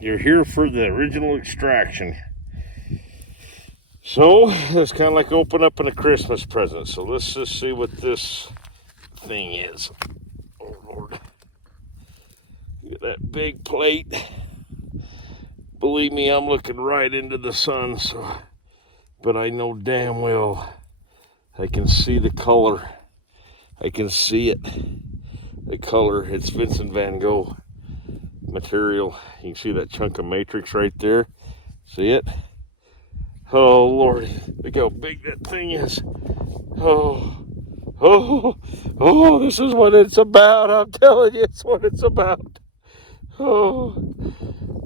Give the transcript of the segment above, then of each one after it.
You're here for the original extraction. So it's kind of like open up a Christmas present. So let's just see what this thing is. Oh Lord. Look at that big plate. Believe me, I'm looking right into the sun, but I know damn well I can see the color. I can see it. The color, it's Vincent van Gogh material. You can see that chunk of matrix right there. See it? Oh Lord, look how big that thing is. Oh, this is what it's about. I'm telling you, it's what it's about. Oh,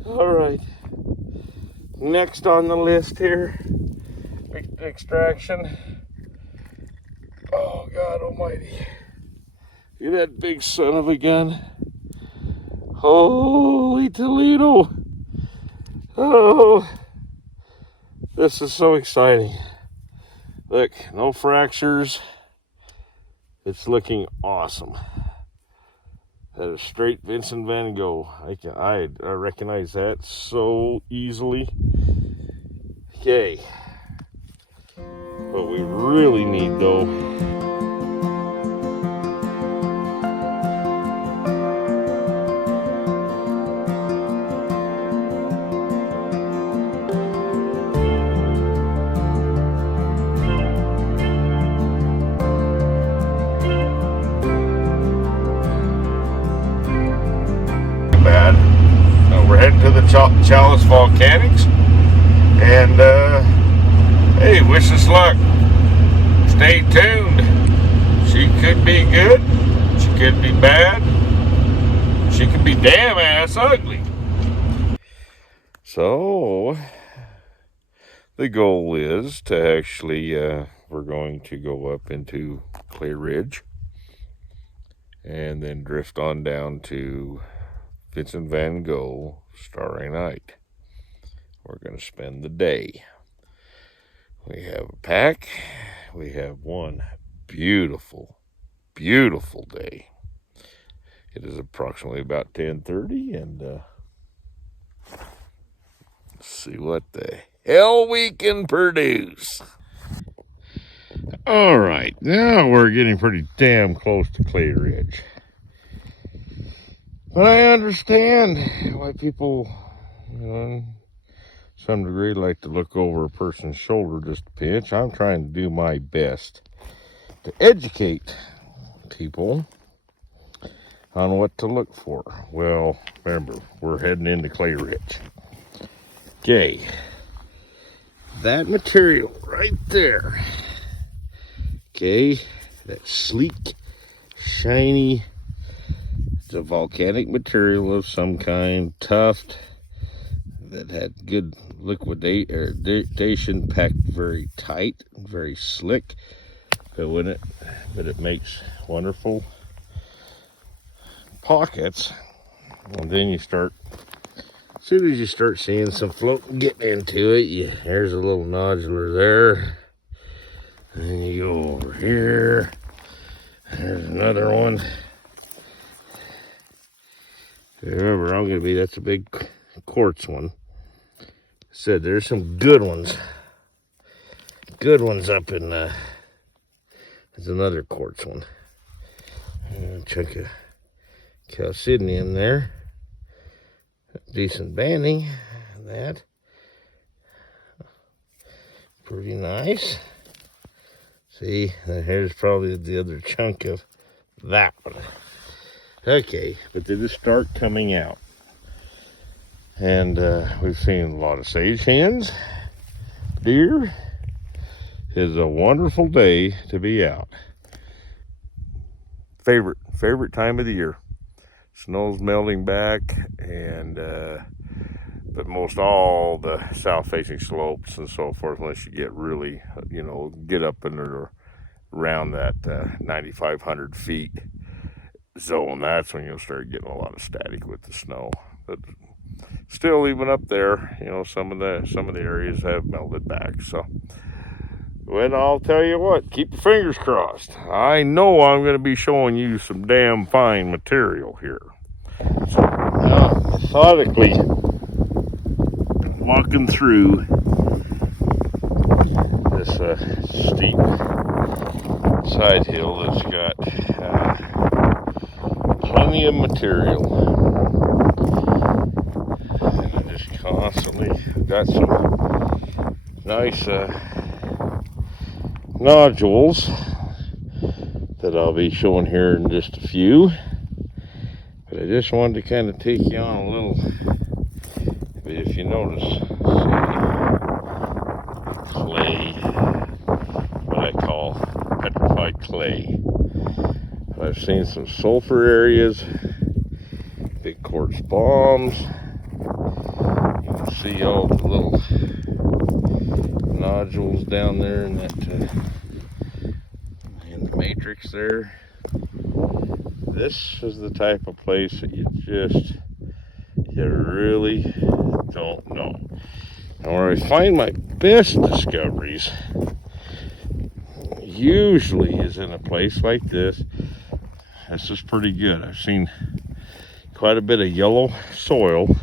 all right. Next on the list here, extraction. Oh God almighty. Look at that big son of a gun. Holy Toledo. Oh, this is so exciting. Look, no fractures. It's looking awesome. That is straight Vincent van Gogh. I recognize that so easily. Okay. What we really need though, bad. We're heading to the Challis Volcanics, and hey, wish us luck. Stay tuned. She could be good. She could be bad. She could be damn ass ugly. So the goal is to actually, we're going to go up into Clay Ridge and then drift on down to Vincent van Gogh Starry Night. We're going to spend the day. We have a pack. We have one beautiful, beautiful day. It is approximately about 10:30, and let's see what the hell we can produce. All right, now we're getting pretty damn close to Clay Ridge. But I understand why people, to some degree, like to look over a person's shoulder just a pinch. I'm trying to do my best to educate people on what to look for. Well, remember, we're heading into Clay Ridge. Okay, that material right there. Okay, that sleek, shiny, it's a volcanic material of some kind, tuft, that had good liquidation, packed very tight, very slick. But it makes wonderful pockets. And then you start, as soon as you start seeing some float, getting into it, there's a little nodular there. And then you go over here. There's another one. Remember, that's a big quartz one. Said there's some good ones. Good ones up in, there's another quartz one. A chunk of chalcedonium there. Decent banding. That. Pretty nice. See, here's probably the other chunk of that one. Okay, but they just start coming out. And we've seen a lot of sage hens, deer. It's a wonderful day to be out. Favorite time of the year. Snow's melting back, and but most all the south-facing slopes and so forth, unless you get really, get up in or around that 9,500 feet zone, that's when you'll start getting a lot of static with the snow. But still, even up there, some of the areas have melted back. So, well, I'll tell you what, keep your fingers crossed. I know I'm going to be showing you some damn fine material here. So, methodically, walking through this steep side hill that's got plenty of material. And I just constantly got some nice nodules that I'll be showing here in just a few. But I just wanted to kind of take you on a little, if you notice, see, clay, what I call petrified clay. I've seen some sulfur areas, big quartz bombs. You can see all the little nodules down there in that in the matrix there. This is the type of place that you really don't know. And where I find my best discoveries usually is in a place like this. This is pretty good. I've seen quite a bit of yellow soil,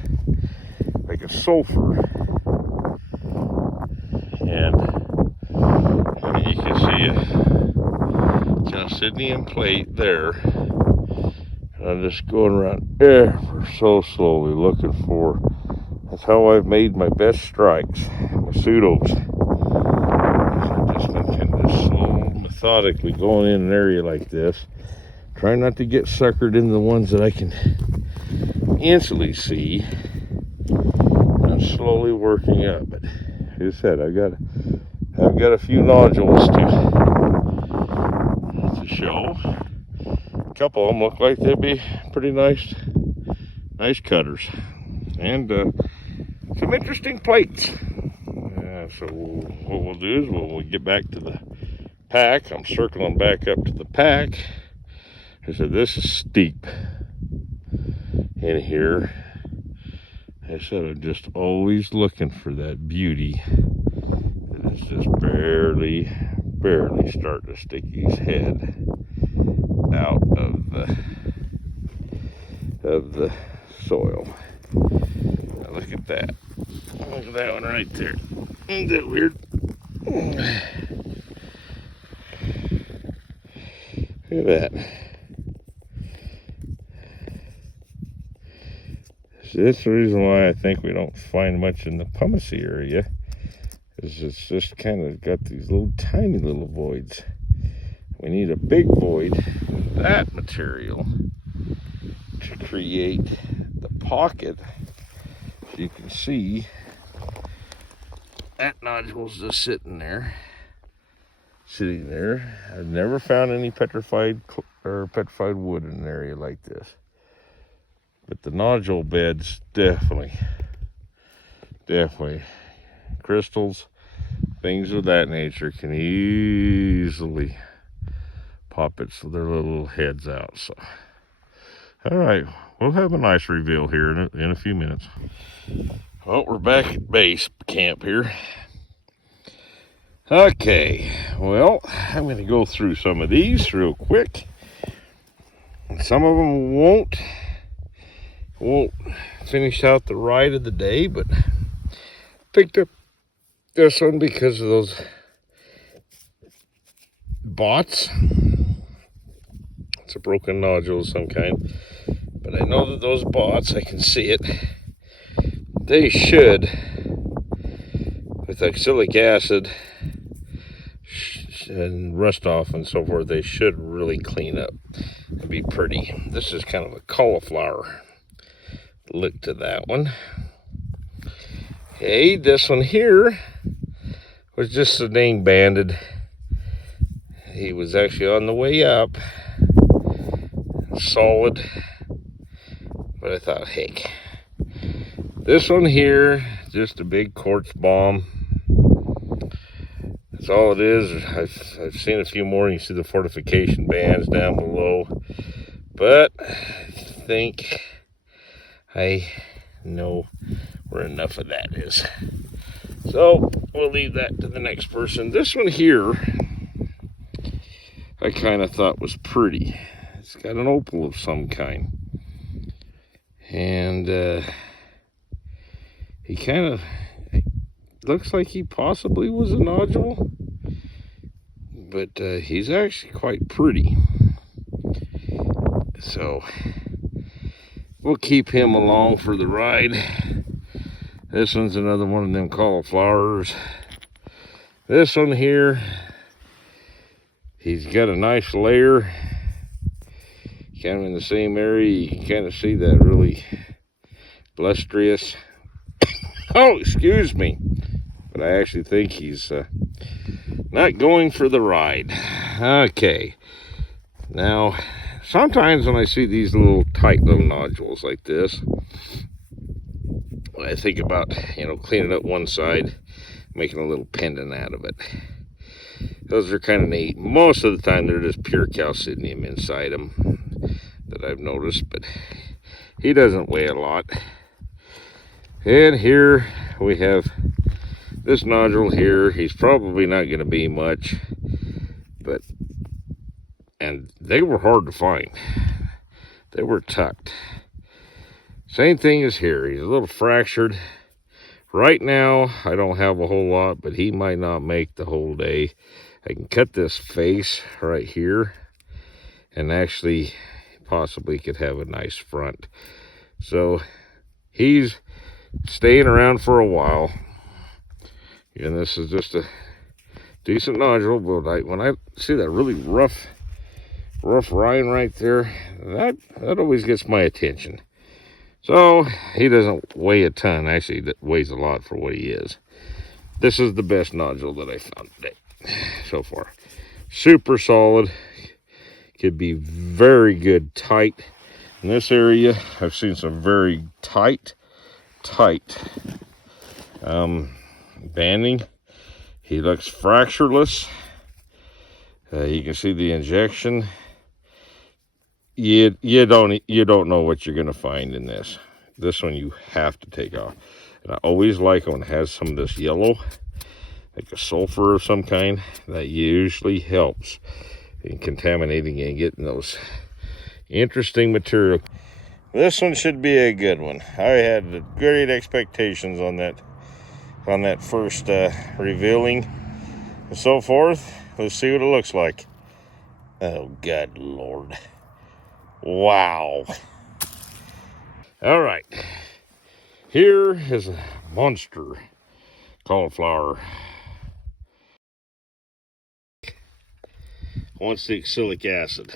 like a sulfur. And you can see a Chalcidian plate there. And I'm just going around ever so slowly looking for. That's how I've made my best strikes, my pseudos. I've just been kind of slow, methodically going in an area like this. Try not to get suckered into the ones that I can instantly see. I'm slowly working up, but like I said, I've got a few nodules to show. A couple of them look like they'd be pretty nice cutters, and some interesting plates. So what we'll do is we'll get back to the pack. I'm circling back up to the pack. I said, this is steep in here. I said, I'm just always looking for that beauty that is just barely starting to stick his head out of the soil. Now look at that. Look at that one right there. Isn't that weird? Look at that. That's the reason why I think we don't find much in the pumice area, is it's just kind of got these little tiny little voids. We need a big void in that material to create the pocket. As you can see, that nodule's just sitting there. I've never found any petrified wood in an area like this. But the nodule beds definitely crystals, things of that nature can easily pop their little heads out. So, all right, we'll have a nice reveal here in a few minutes. Well, we're back at base camp here. Okay, well, I'm going to go through some of these real quick. Some of them won't finish out the ride of the day, but picked up this one because of those bots. It's a broken nodule of some kind, but I know that those bots, I can see it, they should, with oxalic acid and rust off and so forth, they should really clean up and be pretty. This is kind of a cauliflower look to that one. Okay, this one here was just so dang banded. He was actually on the way up, solid, but I thought, heck, this one here, just a big quartz bomb. That's all it is. I've seen a few more. You see the fortification bands down below, but I think I know where enough of that is. So we'll leave that to the next person. This one here, I kind of thought was pretty. It's got an opal of some kind, and he kind of looks like he possibly was a nodule, but he's actually quite pretty. So we'll keep him along for the ride. This one's another one of them cauliflowers. This one here, he's got a nice layer, kind of in the same area. You can kind of see that really lustrous. Oh, excuse me. But I actually think he's not going for the ride. Okay. Now, sometimes when I see these little tight little nodules like this, I think about, cleaning up one side, making a little pendant out of it. Those are kind of neat. Most of the time they're just pure calcinium inside them that I've noticed, but he doesn't weigh a lot. And here we have this nodule here. He's probably not going to be much, and they were hard to find. They were tucked. Same thing as here. He's a little fractured. Right now, I don't have a whole lot, but he might not make the whole day. I can cut this face right here, and actually possibly could have a nice front. So he's staying around for a while. And this is just a decent nodule, but when I see that really rough rind right there, that always gets my attention. So he doesn't weigh a ton. Actually, that weighs a lot for what he is. This is the best nodule that I found today so far. Super solid. Could be very good tight. In this area, I've seen some very tight banding. He looks fractureless. You can see the injection. You don't know what you're gonna find in this. This one you have to take off. And I always like when it has some of this yellow, like a sulfur of some kind. That usually helps in contaminating and getting those interesting material. This one should be a good one. I had great expectations on that first revealing and so forth. Let's see what it looks like. Oh, God Lord. Wow. All right. Here is a monster cauliflower. 1,6 acid.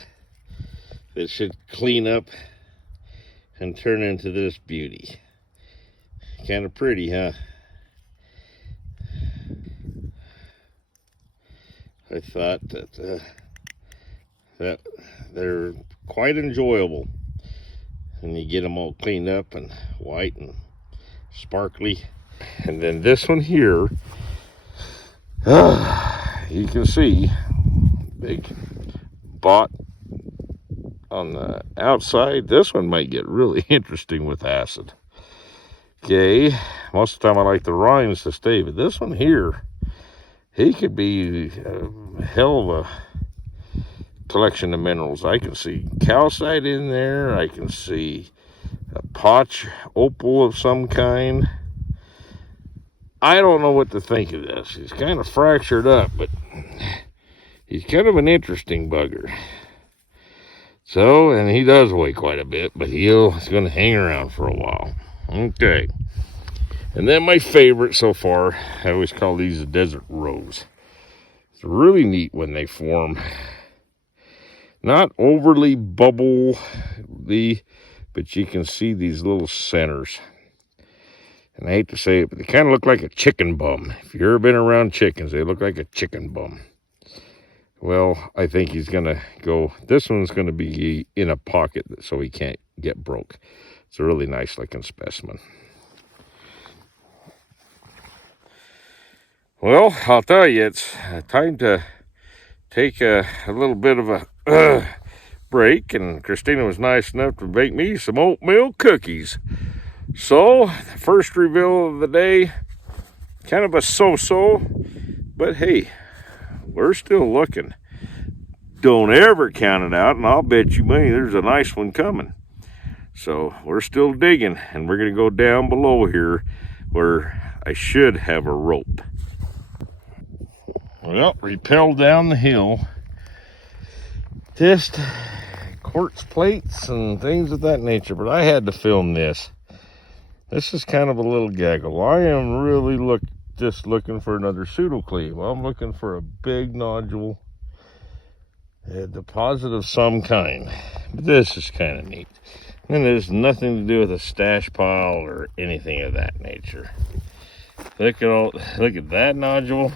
It should clean up and turn into this beauty. Kind of pretty, huh? I thought that they're quite enjoyable, and you get them all cleaned up and white and sparkly. And then this one here, you can see big bot on the outside. This one might get really interesting with acid. Okay, most of the time I like the rinds to stay, but this one here, he could be a hell of a collection of minerals. I can see calcite in there. I can see a potch opal of some kind. I don't know what to think of this. He's kind of fractured up, but he's kind of an interesting bugger. So, and he does weigh quite a bit, but he's going to hang around for a while. Okay. And then my favorite so far, I always call these a desert rose. It's really neat when they form. Not overly bubbly, but you can see these little centers. And I hate to say it, but they kind of look like a chicken bum. If you've ever been around chickens, they look like a chicken bum. Well, I think he's going to go, this one's going to be in a pocket so he can't get broke. It's a really nice looking specimen. Well, I'll tell you, it's time to take a little bit of a break, and Christina was nice enough to bake me some oatmeal cookies. So, the first reveal of the day, kind of a so-so, but hey, we're still looking. Don't ever count it out, and I'll bet you money there's a nice one coming. So, we're still digging, and we're going to go down below here where I should have a rope. Well, rappelled down the hill. Just quartz plates and things of that nature, but I had to film this. This is kind of a little gaggle. I am really just looking for another pseudo cleave. I'm looking for a big nodule, a deposit of some kind. But this is kind of neat. And it has nothing to do with a stash pile or anything of that nature. Look at that nodule.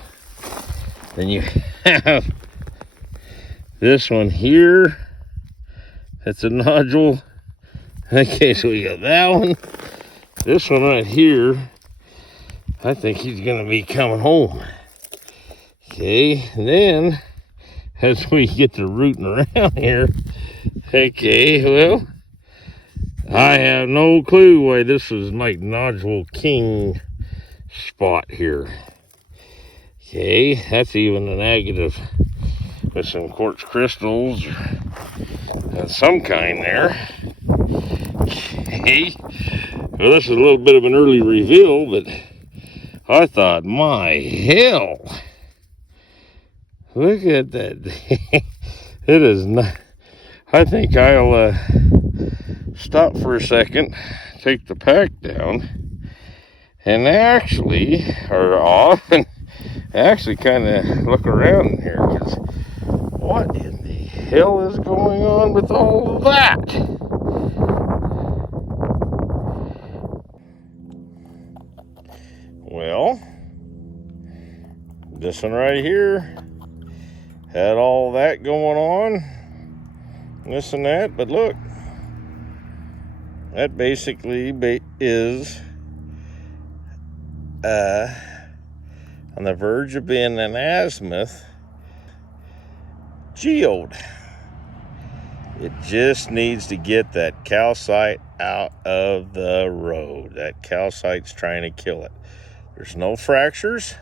Then you have this one here. That's a nodule. Okay, so we got that one. This one right here, I think he's gonna be coming home. Okay, and then as we get to rooting around here, okay, well, I have no clue why this is my nodule king spot here. Okay, that's even an agate with some quartz crystals of some kind there. Okay, well, this is a little bit of an early reveal, but I thought, my hell, look at that. It is not. I think I'll stop for a second, take the pack down, and actually, or off, and actually kind of look around in here, because what in the hell is going on with all of that? Well, this one right here had all that going on, this and that, but look, that basically is on the verge of being an azimuth geode. It just needs to get that calcite out of the road. That calcite's trying to kill it. There's no fractures,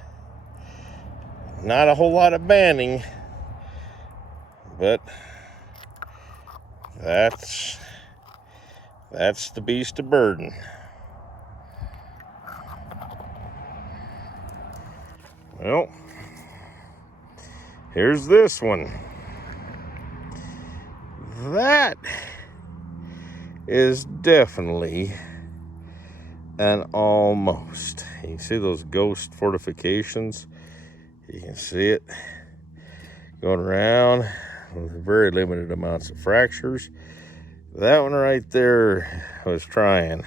not a whole lot of banding, but that's the beast of burden. Well, here's this one. That is definitely an almost. You can see those ghost fortifications. You can see it going around with very limited amounts of fractures. That one right there was trying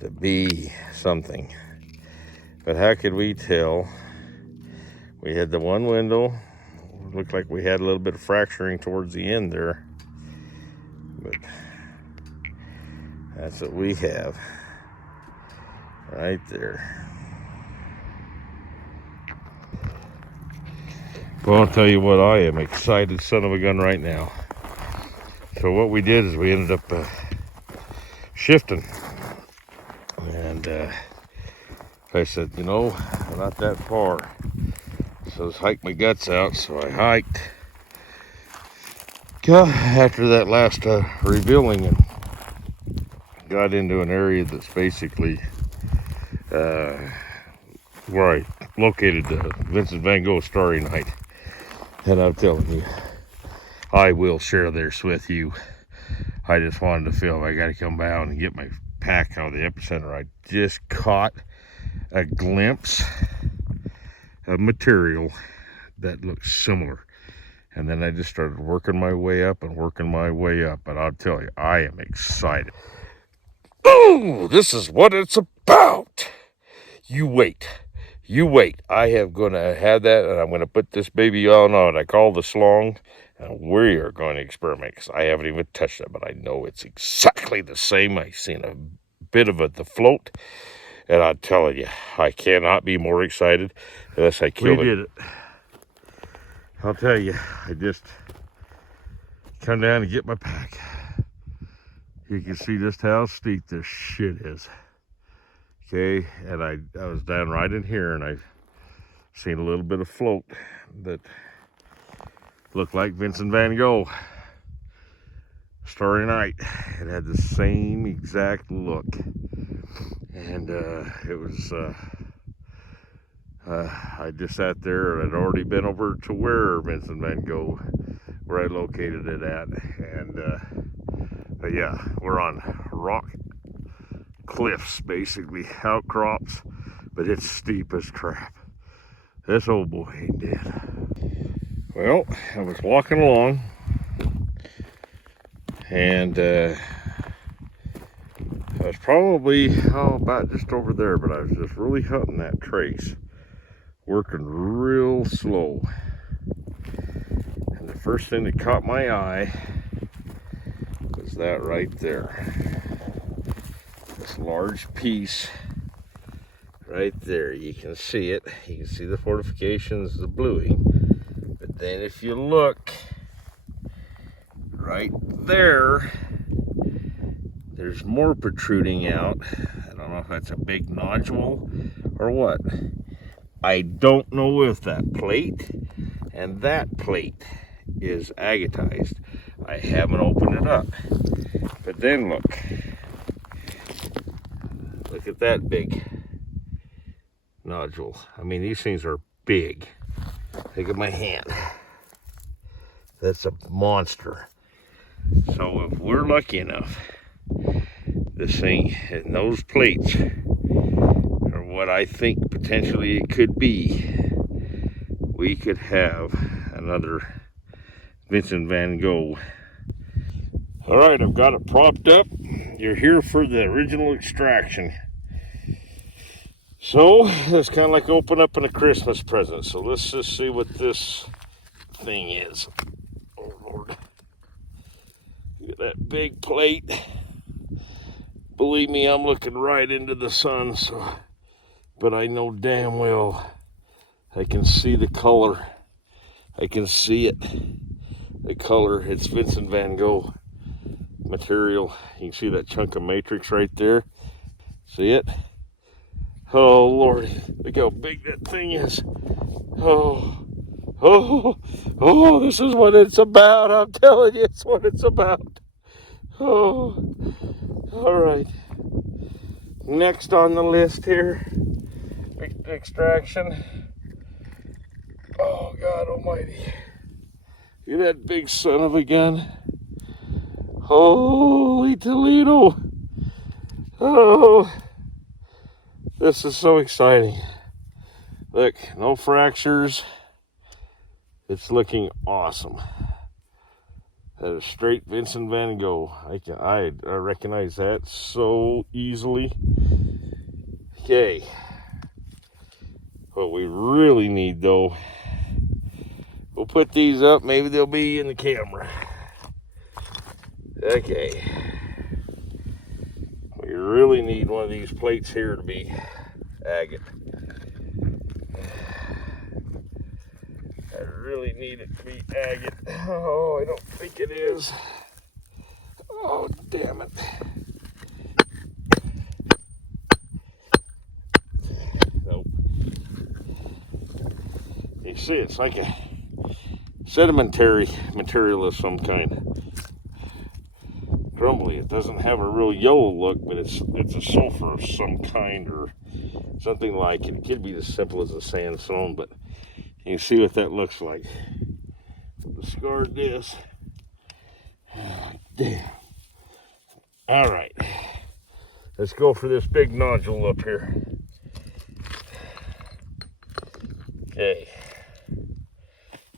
to be something. But how could we tell? We had the one window. Looked like we had a little bit of fracturing towards the end there. But that's what we have right there. Well, I'll tell you what, I am excited son of a gun right now. So what we did is we ended up shifting. And I said, you know, we're not that far. So let's hike my guts out. So I hiked. After that last revealing, and got into an area that's basically where I located the Vincent van Gogh Starry Night. And I'm telling you, I will share this with you. I just wanted to film. I got to come down and get my pack out of the epicenter. I just caught a glimpse of material that looks similar, and then I just started working my way up and working my way up, and I'll tell you, I am excited. Oh, this is what it's about. You wait, I am gonna have that, and I'm gonna put this baby on what I call the slong, and we are going to experiment, because I haven't even touched it, but I know it's exactly the same. I've seen a bit of the float, and I'm telling you, I cannot be more excited unless I kill it. We did it. I'll tell you, I just come down and get my pack. You can see just how steep this shit is. Okay, and I was down right in here, and I've seen a little bit of float that looked like Vincent van Gogh Starry Night. It had the same exact look. And it was, I just sat there, and I'd already been over to where Vincent van Gogh, where I located it at. And but yeah, we're on rock cliffs, basically, outcrops, but it's steep as crap. This old boy ain't dead. Well, I was walking along, and I was probably, about just over there, but I was just really hunting that trace, working real slow. And the first thing that caught my eye was that right there. This large piece right there. You can see it. You can see the fortifications, the bluing. But then if you look right there, there's more protruding out. I don't know if that's a big nodule or what. I don't know if that plate and that plate is agatized. I haven't opened it up. But then look at that big nodule. I mean, these things are big. Look at my hand. That's a monster. So if we're lucky enough, this thing and those plates are what I think potentially it could be, we could have another Vincent van Gogh. All right, I've got it propped up. You're here for the original extraction. So it's kind of like open up a Christmas present. So let's just see what this thing is. Oh Lord. Look at that big plate. Believe me, I'm looking right into the sun, but I know damn well I can see the color. I can see it. The color, it's Vincent van Gogh material. You can see that chunk of matrix right there. See it? Oh Lord, look how big that thing is. Oh, this is what it's about. I'm telling you, it's what it's about. Oh, all right. Next on the list here, extraction. Oh God almighty. Look at that big son of a gun. Holy Toledo. Oh, this is so exciting. Look, no fractures. It's looking awesome. That is straight Vincent van Gogh. I recognize that so easily. Okay. What we really need though, we'll put these up. Maybe they'll be in the camera. Okay. We really need one of these plates here to be agate. I really need it to be agate. Oh, I don't think it is. Oh, damn it. Nope. You see, it's like a sedimentary material of some kind. Crumbly. It doesn't have a real yellow look, but it's a sulfur of some kind or something like it. It could be as simple as a sandstone, but you can see what that looks like. Discard this. Damn. All right. Let's go for this big nodule up here. Okay.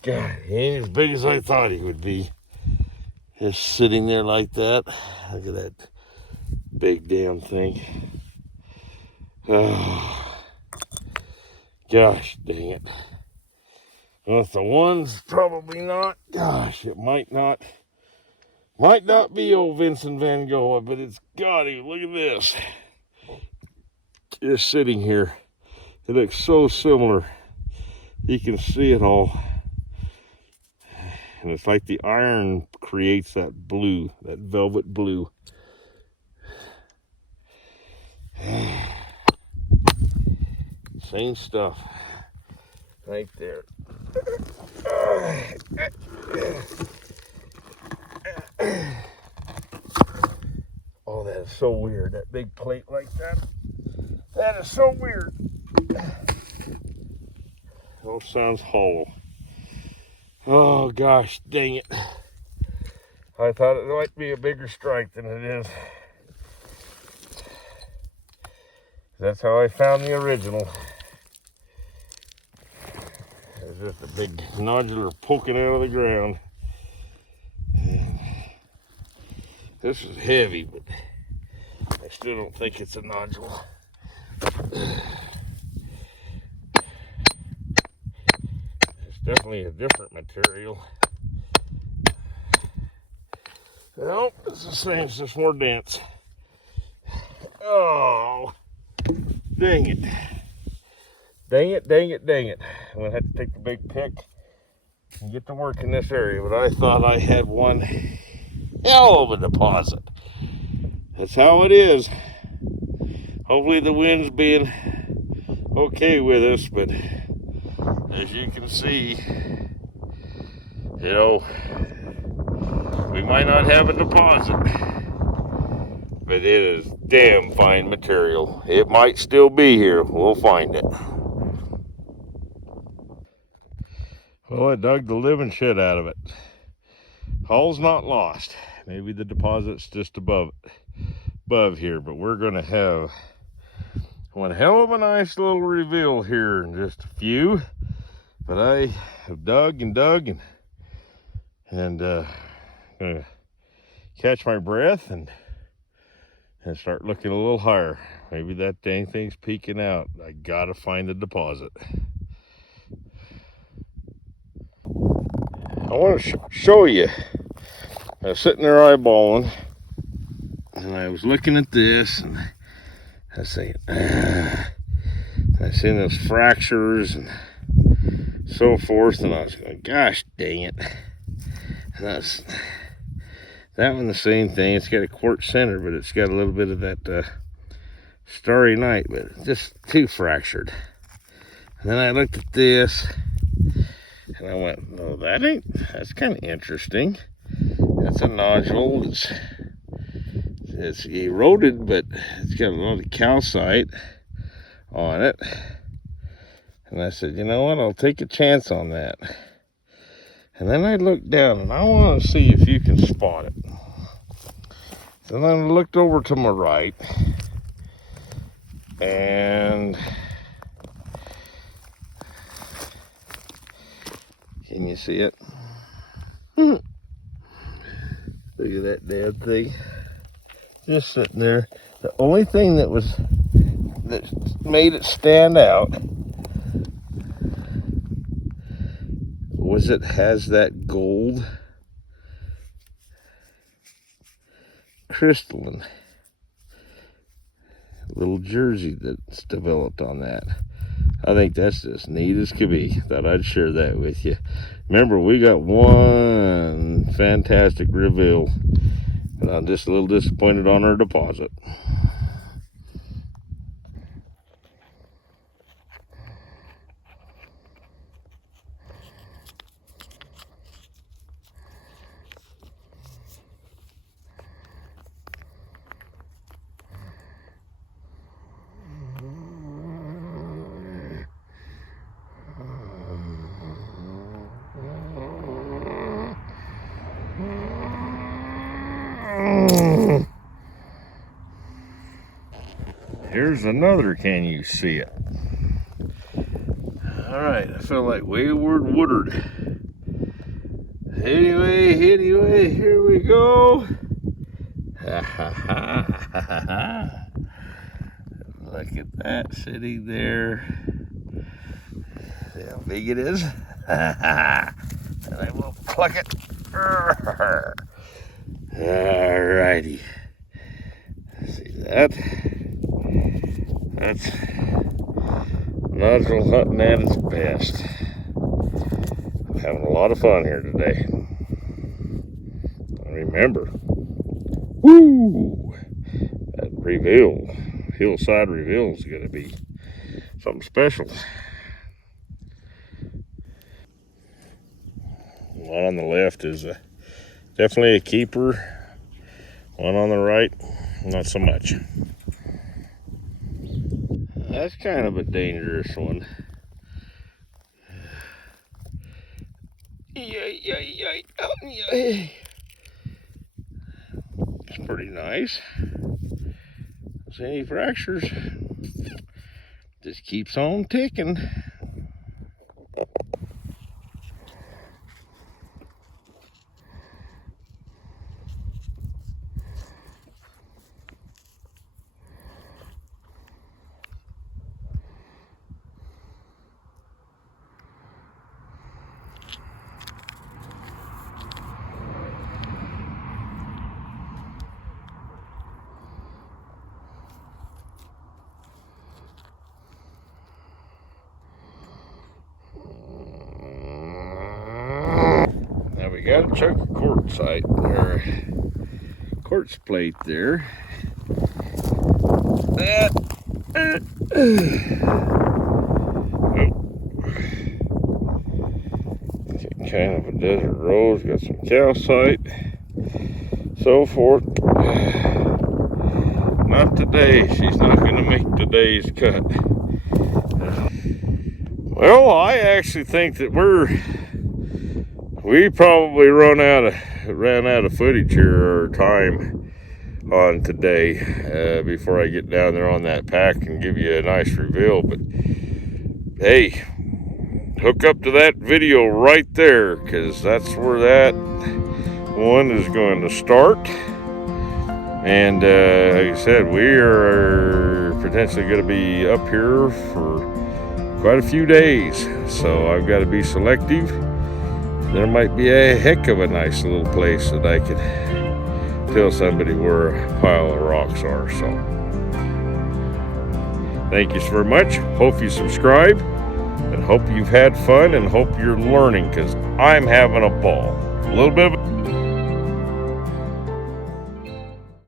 God, he ain't as big as I thought he would be. Just sitting there like that. Look at that big damn thing. Oh, gosh dang it. Well, if the one's probably not. Gosh, it might not be old Vincent van Gogh, but it's got to. Look at this. Just sitting here. It looks so similar. You can see it all. And it's like the iron creates that blue, that velvet blue. Same stuff right there. Oh, that is so weird. That big plate like that. That is so weird. All sounds hollow. Oh gosh, dang it. I thought it might be a bigger strike than it is. That's how I found the original. It's just a big nodular poking out of the ground. And this is heavy, but I still don't think it's a nodule. It's definitely a different material. No, it's the same, it's just more dense. Oh, dang it. Dang it, dang it, dang it. I'm gonna have to take the big pick and get to work in this area, but I thought I had one hell of a deposit. That's how it is. Hopefully the wind's being okay with us, but as you can see, you know, we might not have a deposit, but it is damn fine material. It might still be here. We'll find it. Well, I dug the living shit out of it. Hull's not lost. Maybe the deposit's just above here, but we're gonna have one hell of a nice little reveal here in just a few. But I have dug and gonna catch my breath and start looking a little higher. Maybe that dang thing's peeking out. I gotta find the deposit. I want to show you. I was sitting there eyeballing, and I was looking at this, and I was saying, I seen those fractures and so forth, and I was going, gosh dang it. And that one the same thing. It's got a quartz center, but it's got a little bit of that starry night, but just too fractured. And then I looked at this, and I went, no, that's kind of interesting. That's a nodule. It's eroded, but it's got a lot of calcite on it. And I said, you know what, I'll take a chance on that. And then I looked down, and I want to see if you can spot it. So then I looked over to my right, and can you see it? Look at that damn thing. Just sitting there. The only thing that made it stand out was it has that gold crystalline little jersey that's developed on that. I think that's just neat as could be. Thought I'd share that with you. Remember, we got one fantastic reveal, but I'm just a little disappointed on our deposit. Here's another, can you see it? All right, I feel like Wayward Woodard. Anyway, here we go. Look at that sitting there. See how big it is? And I will pluck it. All righty. See that? That's nodule hunting at its best. I'm having a lot of fun here today. Remember, woo! That reveal, hillside reveal is going to be something special. One on the left is definitely a keeper. One on the right, not so much. That's kind of a dangerous one. It's pretty nice. Don't see any fractures. Just keeps on ticking. Now we got a chunk of quartzite or quartz plate there. That kind of a desert rose, got some calcite, so forth. Not today. She's not going to make today's cut. Well, I actually think that we probably ran out of footage here or time on today before I get down there on that pack and give you a nice reveal. But hey, hook up to that video right there, because that's where that one is going to start. And like I said, we are potentially going to be up here for quite a few days, so I've got to be selective. There might be a heck of a nice little place that I could tell somebody where a pile of rocks are. So thank you so very much. Hope you subscribe, and hope you've had fun, and hope you're learning, because I'm having a ball. A little bit of